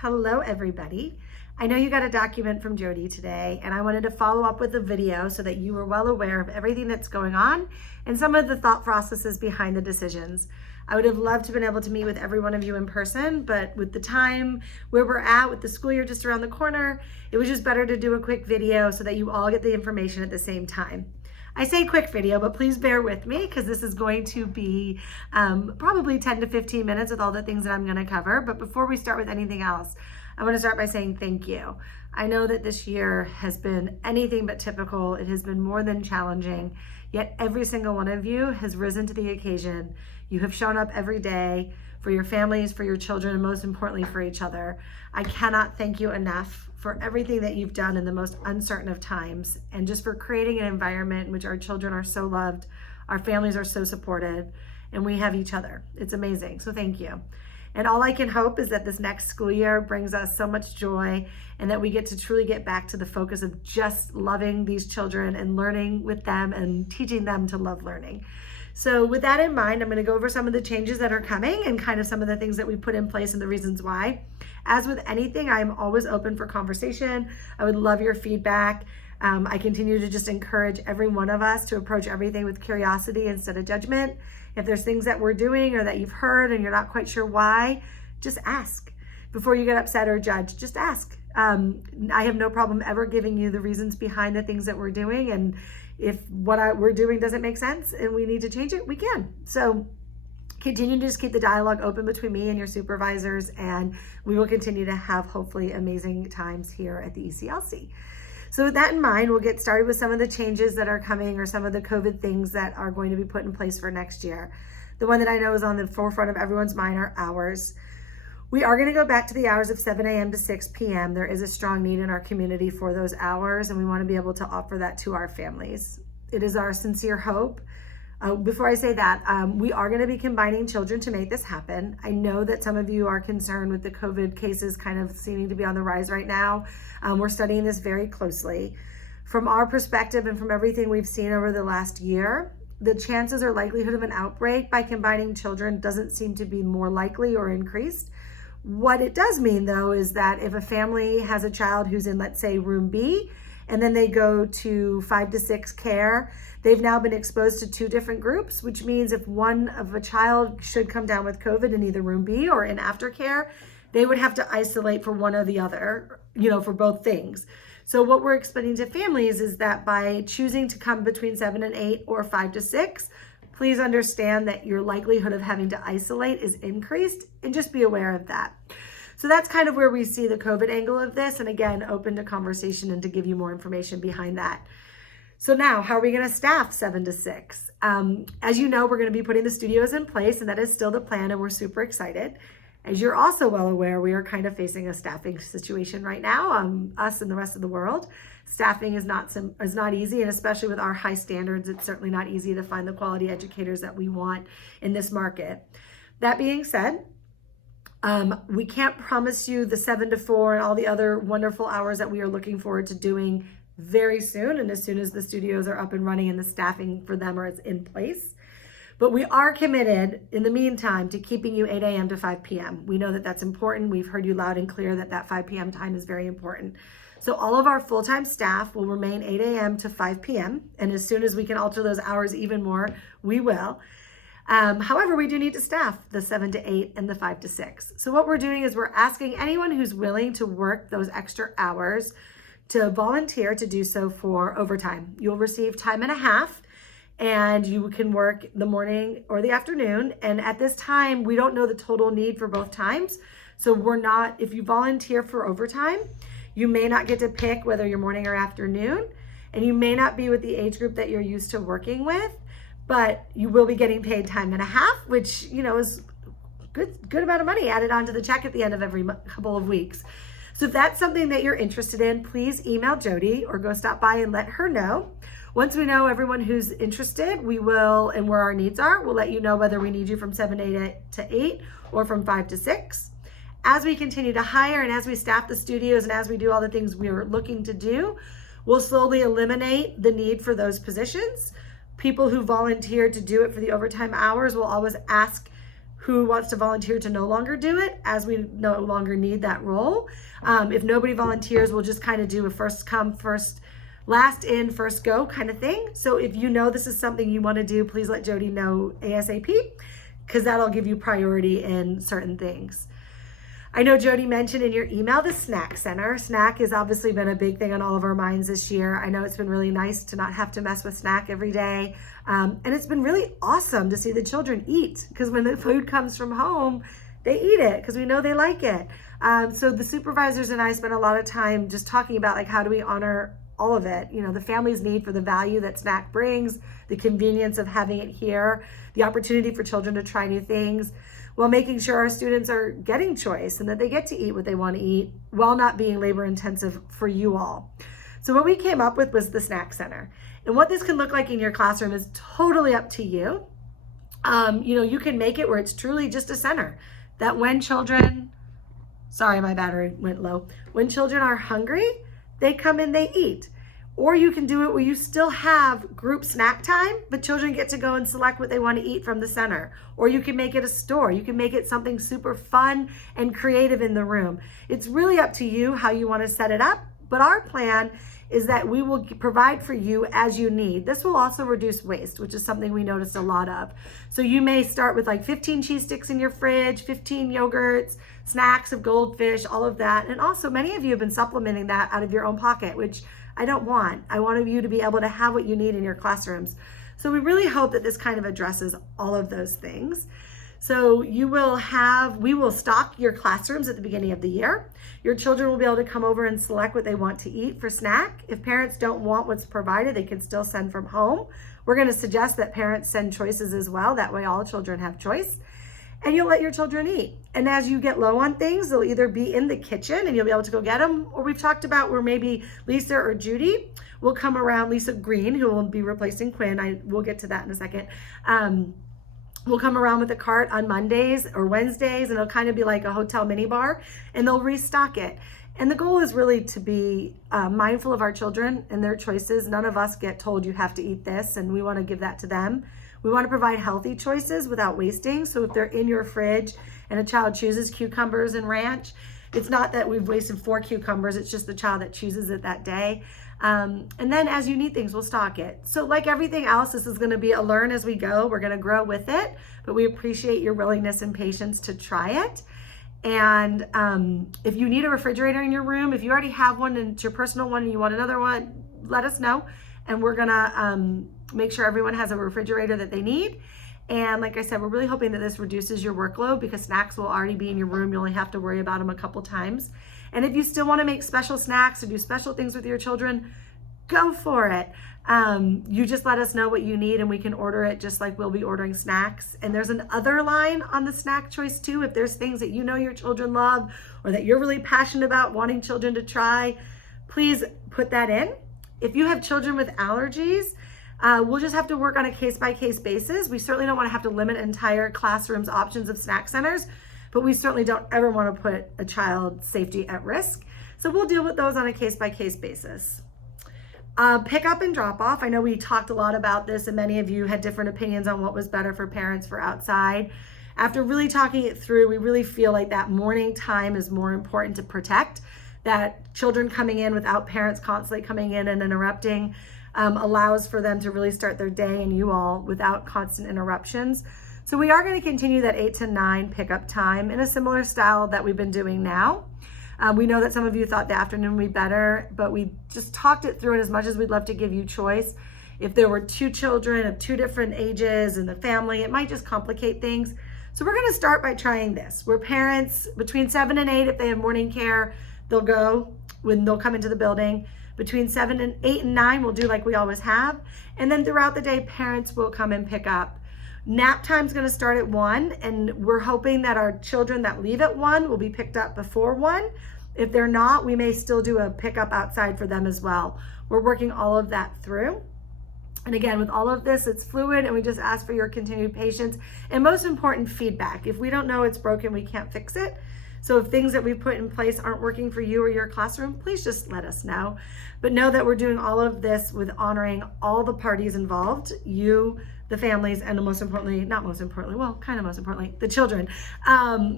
Hello, everybody. I know you got a document from Jody today, and I wanted to follow up with a video so that you were well aware of everything that's going on and some of the thought processes behind the decisions. I would have loved to have been able to meet with every one of you in person, but with the time where we're at, with the school year just around the corner, it was just better to do a quick video so that you all get the information at the same time. I say quick video, but please bear with me because this is going to be probably 10 to 15 minutes with all the things that I'm going to cover. But before we start with anything else, I want to start by saying thank you. I know that this year has been anything but typical. It has been more than challenging, yet every single one of you has risen to the occasion. You have shown up every day for your families, for your children, and most importantly for each other. I cannot thank you enough for everything that you've done in the most uncertain of times, and just for creating an environment in which our children are so loved, our families are so supported, and we have each other. It's amazing, so thank you. And all I can hope is that this next school year brings us so much joy and that we get to truly get back to the focus of just loving these children and learning with them and teaching them to love learning. So with that in mind, I'm going to go over some of the changes that are coming and kind of some of the things that we put in place and the reasons why. As with anything, I'm always open for conversation. I would love your feedback. I continue to just encourage every one of us to approach everything with curiosity instead of judgment. If there's things that we're doing or that you've heard and you're not quite sure why, just ask. Before you get upset or judge, just ask. I have no problem ever giving you the reasons behind the things that we're doing, and if what we're doing doesn't make sense and we need to change it, we can. So continue to just keep the dialogue open between me and your supervisors, and we will continue to have hopefully amazing times here at the ECLC. So with that in mind, we'll get started with some of the changes that are coming or some of the COVID things that are going to be put in place for next year. The one that I know is on the forefront of everyone's mind are hours. We are going to go back to the hours of 7 a.m. to 6 p.m. There is a strong need in our community for those hours, and we want to be able to offer that to our families. It is our sincere hope. Before I say that, we are going to be combining children to make this happen. I know that some of you are concerned with the COVID cases kind of seeming to be on the rise right now. We're studying this very closely. From our perspective and from everything we've seen over the last year, the chances or likelihood of an outbreak by combining children doesn't seem to be more likely or increased. What it does mean, though, is that if a family has a child who's in, let's say, room B, and then they go to 5 to 6 care, they've now been exposed to 2 different groups, which means if one of a child should come down with COVID in either room B or in aftercare, they would have to isolate for one or the other, for both things. So what we're explaining to families is that by choosing to come between 7 and 8 or 5 to 6, please understand that your likelihood of having to isolate is increased, and just be aware of that. So that's kind of where we see the COVID angle of this, and again, open to conversation and to give you more information behind that. So now, how are we going to staff 7 to 6? As you know, we're going to be putting the studios in place, and that is still the plan, and we're super excited. As you're also well aware, we are kind of facing a staffing situation right now, us and the rest of the world. Staffing is not easy, and especially with our high standards, it's certainly not easy to find the quality educators that we want in this market. That being said, we can't promise you the 7 to 4 and all the other wonderful hours that we are looking forward to doing very soon, and as soon as the studios are up and running and the staffing for them is in place. But we are committed, in the meantime, to keeping you 8 a.m. to 5 p.m. We know that that's important. We've heard you loud and clear that 5 p.m. time is very important. So all of our full-time staff will remain 8 a.m. to 5 p.m. And as soon as we can alter those hours even more, we will. However, we do need to staff the 7 to 8 and the 5 to 6. So what we're doing is we're asking anyone who's willing to work those extra hours to volunteer to do so for overtime. You'll receive time and a half, and you can work the morning or the afternoon. And at this time, we don't know the total need for both times. So if you volunteer for overtime, you may not get to pick whether you're morning or afternoon, and you may not be with the age group that you're used to working with, but you will be getting paid time and a half, which, is good amount of money added onto the check at the end of every couple of weeks. So if that's something that you're interested in, please email Jody or go stop by and let her know. Once we know everyone who's interested, we will, and where our needs are, we'll let you know whether we need you from 7 to 8 or from 5 to 6. As we continue to hire and as we staff the studios and as we do all the things we're looking to do, we'll slowly eliminate the need for those positions. People who volunteer to do it for the overtime hours will always ask who wants to volunteer to no longer do it, as we no longer need that role. If nobody volunteers, we'll just kind of do a first come, last in, first go kind of thing. So if you know this is something you want to do, please let Jody know ASAP, because that'll give you priority in certain things. I know Jody mentioned in your email the snack center. Snack has obviously been a big thing on all of our minds this year. I know it's been really nice to not have to mess with snack every day. And it's been really awesome to see the children eat, because when the food comes from home, they eat it because we know they like it. So the supervisors and I spent a lot of time just talking about, like, how do we honor all of it? You know, the family's need for the value that snack brings, the convenience of having it here, the opportunity for children to try new things, while making sure our students are getting choice and that they get to eat what they want to eat while not being labor intensive for you all. So what we came up with was the snack center. And what this can look like in your classroom is totally up to you. You can make it where it's truly just a center, that when children, sorry, my battery went low. When children are hungry, they come in, they eat. Or you can do it where you still have group snack time, but children get to go and select what they want to eat from the center. Or you can make it a store. You can make it something super fun and creative in the room. It's really up to you how you want to set it up. But our plan is that we will provide for you as you need. This will also reduce waste, which is something we noticed a lot of. So you may start with like 15 cheese sticks in your fridge, 15 yogurts, snacks of goldfish, all of that. And also many of you have been supplementing that out of your own pocket, which I don't want. I want you to be able to have what you need in your classrooms. So we really hope that this kind of addresses all of those things. So we will stock your classrooms at the beginning of the year. Your children will be able to come over and select what they want to eat for snack. If parents don't want what's provided, they can still send from home. We're going to suggest that parents send choices as well. That way all children have choice. And you'll let your children eat. And as you get low on things, they'll either be in the kitchen and you'll be able to go get them, or we've talked about where maybe Lisa or Judy will come around, Lisa Green, who will be replacing Quinn. We'll get to that in a second. We'll come around with a cart on Mondays or Wednesdays, and it'll kind of be like a hotel mini bar, and they'll restock it. And the goal is really to be mindful of our children and their choices. None of us get told you have to eat this, and we want to give that to them. We want to provide healthy choices without wasting. So if they're in your fridge and a child chooses cucumbers and ranch, it's not that we've wasted 4 cucumbers, it's just the child that chooses it that day. And then as you need things, we'll stock it. So like everything else, this is going to be a learn as we go. We're going to grow with it, but we appreciate your willingness and patience to try it. And if you need a refrigerator in your room, if you already have one and it's your personal one and you want another one, let us know. And we're going to make sure everyone has a refrigerator that they need. And like I said, we're really hoping that this reduces your workload, because snacks will already be in your room. You only have to worry about them a couple times. And if you still want to make special snacks or do special things with your children, go for it. You just let us know what you need and we can order it, just like we'll be ordering snacks. And there's an other line on the snack choice too. If there's things that you know your children love or that you're really passionate about wanting children to try, please put that in. If you have children with allergies, we'll just have to work on a case-by-case basis. We certainly don't want to have to limit entire classrooms' options of snack centers, but we certainly don't ever want to put a child's safety at risk. So we'll deal with those on a case-by-case basis. Pick up and drop off. I know we talked a lot about this and many of you had different opinions on what was better for parents for outside. After really talking it through, we really feel like that morning time is more important to protect. That children coming in without parents constantly coming in and interrupting allows for them to really start their day and you all without constant interruptions. So we are going to continue that 8 to 9 pickup time in a similar style that we've been doing now. We know that some of you thought the afternoon would be better, but we just talked it through, and as much as we'd love to give you choice, if there were 2 children of 2 different ages in the family, it might just complicate things. So we're going to start by trying this, where parents between 7 and 8, if they have morning care, they'll go when they'll come into the building. Between 8 and 9, we'll do like we always have. And then throughout the day, parents will come and pick up. Nap time is going to start at 1, and we're hoping that our children that leave at 1 will be picked up before 1. If they're not, we may still do a pickup outside for them as well. We're working all of that through. And again, with all of this, it's fluid, and we just ask for your continued patience and most important, feedback. If we don't know it's broken, we can't fix it. So if things that we put in place aren't working for you or your classroom, please just let us know. But know that we're doing all of this with honoring all the parties involved, you, the families, and most importantly, not most importantly, well, kind of most importantly, the children.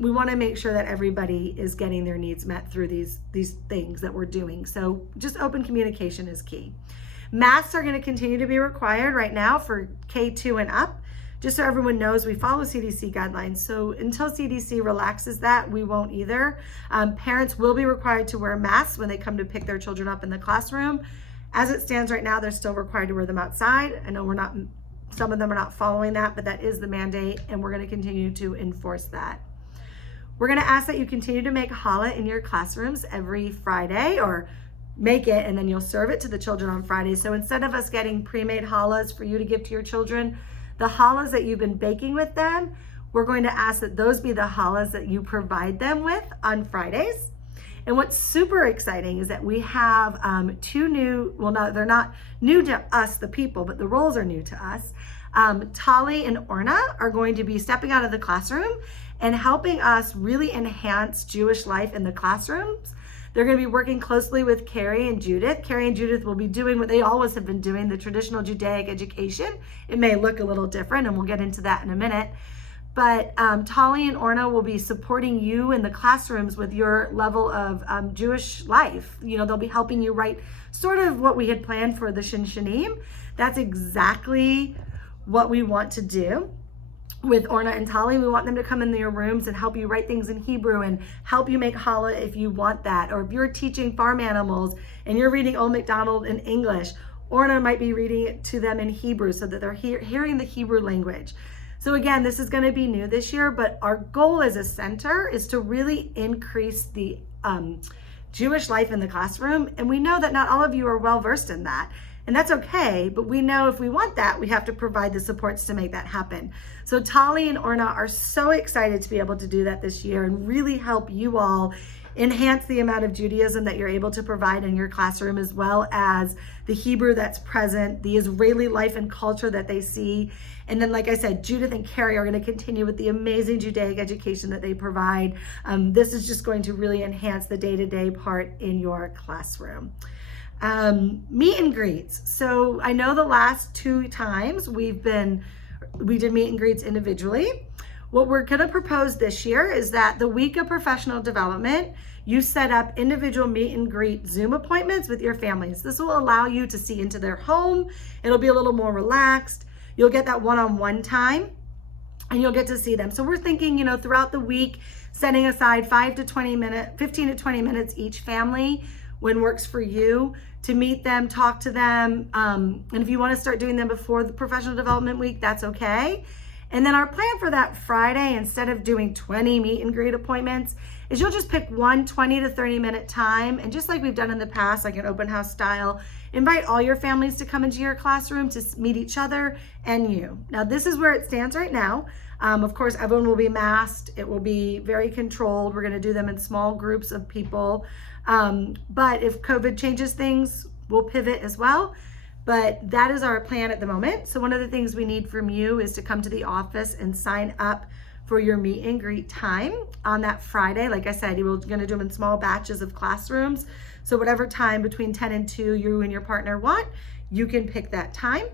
We want to make sure that everybody is getting their needs met through these things that we're doing. So just open communication is key. Masks are going to continue to be required right now for K2 and up. Just so everyone knows, we follow CDC guidelines. So until CDC relaxes that, we won't either. Parents will be required to wear masks when they come to pick their children up in the classroom. As it stands right now, they're still required to wear them outside. I know some of them are not following that, but that is the mandate, and we're going to continue to enforce that. We're going to ask that you continue to make challah in your classrooms every Friday, or make it and then you'll serve it to the children on Friday. So instead of us getting pre-made challahs for you to give to your children, the challahs that you've been baking with them, we're going to ask that those be the challahs that you provide them with on Fridays. And what's super exciting is that we have two new, well, no, they're not new to us, the people, but the roles are new to us. Tali and Orna are going to be stepping out of the classroom and helping us really enhance Jewish life in the classrooms. They're going to be working closely with Carrie and Judith. Carrie and Judith will be doing what they always have been doing, the traditional Judaic education. It may look a little different, and we'll get into that in a minute. But Tali and Orna will be supporting you in the classrooms with your level of Jewish life. You know, they'll be helping you write sort of what we had planned for the Shinshanim. That's exactly what we want to do. With Orna and Tali, we want them to come in your rooms and help you write things in Hebrew and help you make challah if you want that. Or if you're teaching farm animals and you're reading Old MacDonald in English, Orna might be reading it to them in Hebrew so that they're hearing the Hebrew language. So again, this is going to be new this year, but our goal as a center is to really increase the Jewish life in the classroom. And we know that not all of you are well versed in that. And that's okay, but we know if we want that, we have to provide the supports to make that happen. So Tali and Orna are so excited to be able to do that this year and really help you all enhance the amount of Judaism that you're able to provide in your classroom, as well as the Hebrew that's present, the Israeli life and culture that they see. And then, like I said, Judith and Carrie are going to continue with the amazing Judaic education that they provide. This is just going to really enhance the day-to-day part in your classroom. Meet and greets. So I know the last two times we did meet and greets individually. What we're going to propose this year is that the week of professional development, you set up individual meet and greet Zoom appointments with your families. This will allow you to see into their home. It'll be a little more relaxed. You'll get that one-on-one time and you'll get to see them. So we're thinking, throughout the week, setting aside 15 to 20 minutes each family when works for you to meet them, talk to them. And if you want to start doing them before the professional development week, that's okay. And then our plan for that Friday, instead of doing 20 meet and greet appointments, is you'll just pick one 20 to 30 minute time. And just like we've done in the past, like an open house style, invite all your families to come into your classroom to meet each other and you. Now, this is where it stands right now. Of course, everyone will be masked. It will be very controlled. We're going to do them in small groups of people. But if COVID changes things, we'll pivot as well. But that is our plan at the moment. So one of the things we need from you is to come to the office and sign up for your meet and greet time on that Friday. Like I said, we're going to do them in small batches of classrooms. So whatever time between 10 and 2 you and your partner want, you can pick that time.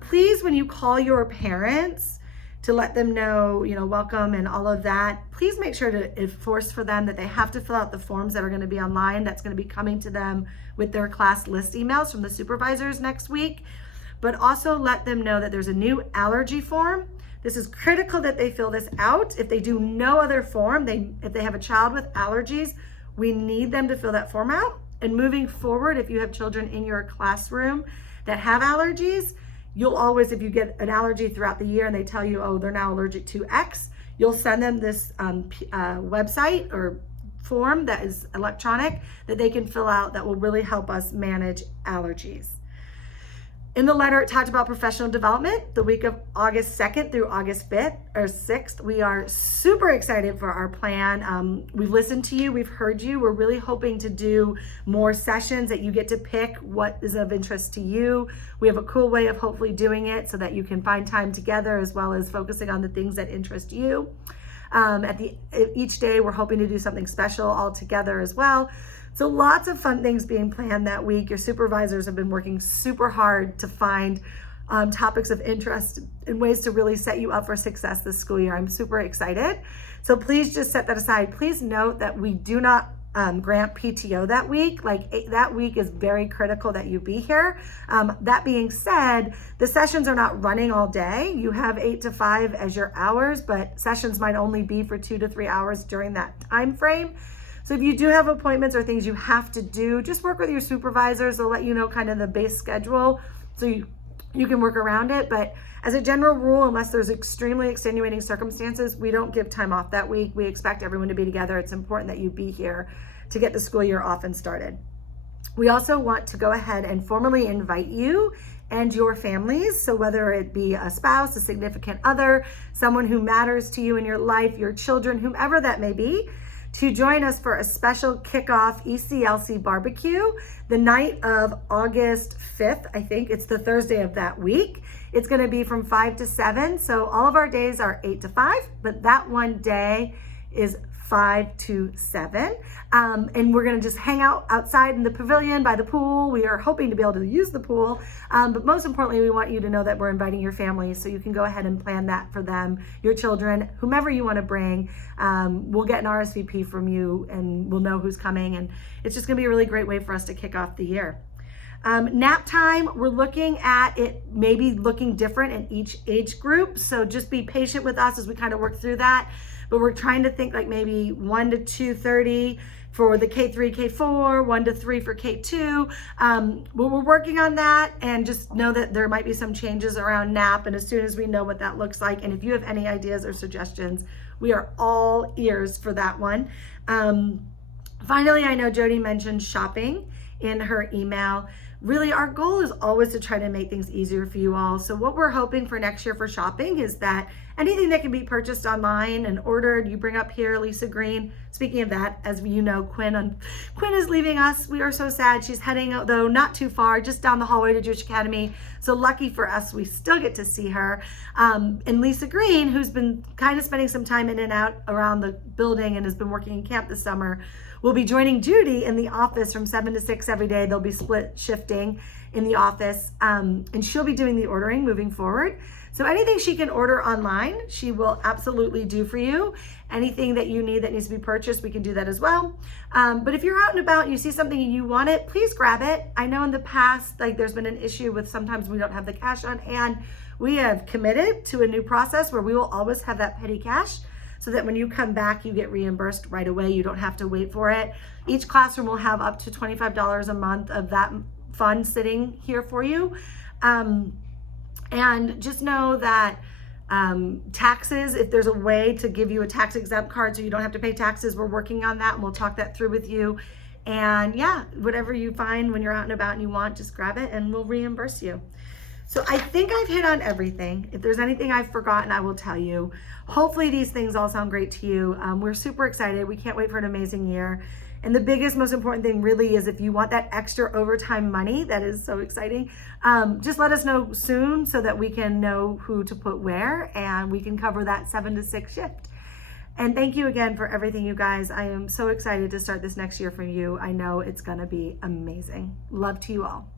Please, when you call your parents to let them know, welcome and all of that, please make sure to enforce for them that they have to fill out the forms that are going to be online. That's going to be coming to them with their class list emails from the supervisors next week. But also let them know that there's a new allergy form. This is critical that they fill this out. If they do no other form, if they have a child with allergies, we need them to fill that form out. And moving forward, if you have children in your classroom that have allergies, you'll always, if you get an allergy throughout the year and they tell you, oh, they're now allergic to X, you'll send them this website or form that is electronic that they can fill out that will really help us manage allergies. In the letter, it talked about professional development the week of August 2nd through August 5th or 6th. We are super excited for our plan. We've listened to you, we've heard you. We're really hoping to do more sessions that you get to pick what is of interest to you. We have a cool way of hopefully doing it so that you can find time together as well as focusing on the things that interest you. Each day, we're hoping to do something special all together as well. So lots of fun things being planned that week. Your supervisors have been working super hard to find topics of interest and ways to really set you up for success this school year. I'm super excited. So please just set that aside. Please note that we do not grant PTO that week. That week is very critical that you be here. That being said, the sessions are not running all day. You have 8 to 5 as your hours, but sessions might only be for 2 to 3 hours during that time frame. So if you do have appointments or things you have to do, just work with your supervisors. They'll let you know kind of the base schedule so you can work around it. But as a general rule, unless there's extremely extenuating circumstances, we don't give time off that week. We expect everyone to be together. It's important that you be here to get the school year off and started. We also want to go ahead and formally invite you and your families. So whether it be a spouse, a significant other, someone who matters to you in your life, your children, whomever that may be, to join us for a special kickoff ECLC barbecue the night of August 5th. I think it's the Thursday of that week. It's going to be from 5 to 7. So all of our days are 8 to 5, but that one day is 5 to 7. And we're going to just hang out outside in the pavilion by the pool. We are hoping to be able to use the pool. But most importantly, we want you to know that we're inviting your family, so you can go ahead and plan that for them, your children, whomever you want to bring. We'll get an RSVP from you and we'll know who's coming. And it's just going to be a really great way for us to kick off the year. Nap time, we're looking at it maybe looking different in each age group. So just be patient with us as we kind of work through that. But we're trying to think like maybe 1 to 2:30 for the K3, K4, 1 to 3 for K2. But we're working on that, and just know that there might be some changes around nap. And as soon as we know what that looks like, and if you have any ideas or suggestions, we are all ears for that one. Finally, I know Jody mentioned shopping in her email. Really, our goal is always to try to make things easier for you all. So what we're hoping for next year for shopping is that anything that can be purchased online and ordered, you bring up here, Lisa Green. Speaking of that, as you know, Quinn is leaving us. We are so sad. She's heading out, though not too far, just down the hallway to Jewish Academy. So lucky for us, we still get to see her. And Lisa Green, who's been kind of spending some time in and out around the building and has been working in camp this summer, will be joining Judy in the office from 7 to 6 every day. They'll be split shifting in the office, and she'll be doing the ordering moving forward. So anything she can order online, she will absolutely do for you. Anything that you need that needs to be purchased, we can do that as well. But if you're out and about and you see something and you want it, please grab it. I know in the past, there's been an issue with sometimes we don't have the cash on hand. We have committed to a new process where we will always have that petty cash, so that when you come back, you get reimbursed right away. You don't have to wait for it. Each classroom will have up to $25 a month of that fund sitting here for you. And just know that taxes, if there's a way to give you a tax exempt card so you don't have to pay taxes, we're working on that, and we'll talk that through with you. And yeah, whatever you find when you're out and about and you want, just grab it and we'll reimburse you. So I think I've hit on everything. If there's anything I've forgotten, I will tell you. Hopefully these things all sound great to you. We're super excited. We can't wait for an amazing year. And the biggest, most important thing really is if you want that extra overtime money, that is so exciting, just let us know soon so that we can know who to put where, and we can cover that 7 to 6 shift. And thank you again for everything, you guys. I am so excited to start this next year for you. I know it's gonna be amazing. Love to you all.